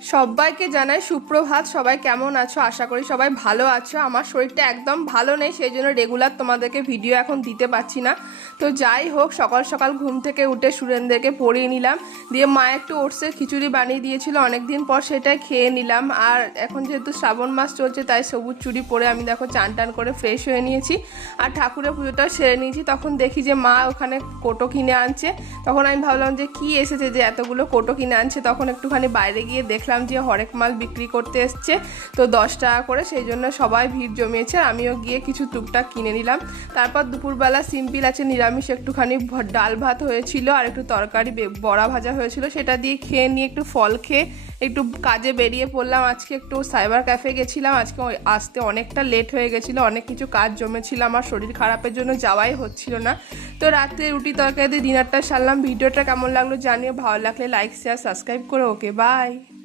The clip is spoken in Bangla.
সবাইকে জানাই সুপ্রভাত। সবাই কেমন আছো? আশা করি সবাই ভালো আছো। আমার শরীরটা একদম ভালো নেই, সেই জন্য রেগুলার তোমাদেরকে ভিডিও এখন দিতে পারছি না। তো যাই হোক, সকাল সকাল ঘুম থেকে উঠে সুরেনদেরকে পড়িয়ে নিলাম, দিয়ে মা একটু ওটসের খিচুড়ি বানিয়ে দিয়েছিল অনেকদিন পর, সেটাই খেয়ে নিলাম। আর এখন যেহেতু শ্রাবণ মাস চলছে, তাই সবুজ চুড়ি পরে আমি দেখো চান টান করে ফ্রেশ হয়ে নিয়েছি আর ঠাকুরের পুজোটা সেরে নিয়েছি। তখন দেখি যে মা ওখানে কোটো কিনে আনছে। তখন আমি ভাবলাম যে কি এসেছে যে এতগুলো কোটো কিনে আনছে। তখন একটুখানি বাইরে গিয়ে দেখলাম যে হরেক মাল বিক্রি করতে এসছে, তো 10 টাকা করে, সেই জন্য সবাই ভিড় জমিয়েছে। আমিও গিয়ে কিছু টুকটাক কিনে নিলাম। তারপর দুপুরবেলা সিম্পল আছে, নিরামিষ একটুখানি ডাল ভাত হয়েছিল আর একটু তরকারি বড়া ভাজা হয়েছিল, সেটা দিয়ে খেয়ে নিয়ে একটু ফল খেয়ে একটু কাজে বেরিয়ে পড়লাম। আজকে একটু সাইবার ক্যাফে গেছিলাম, আজকে আসতে অনেকটা লেট হয়ে গেছিলো, অনেক কিছু কাজ জমেছিল, আমার শরীর খারাপের জন্য যাওয়াই হচ্ছিল না। তো রাত্রে রুটি তরকারি দিয়ে ডিনারটা সারলাম। ভিডিওটা কেমন লাগলো জানিও, ভালো লাগলে লাইক শেয়ার সাবস্ক্রাইব করো। ওকে, বাই।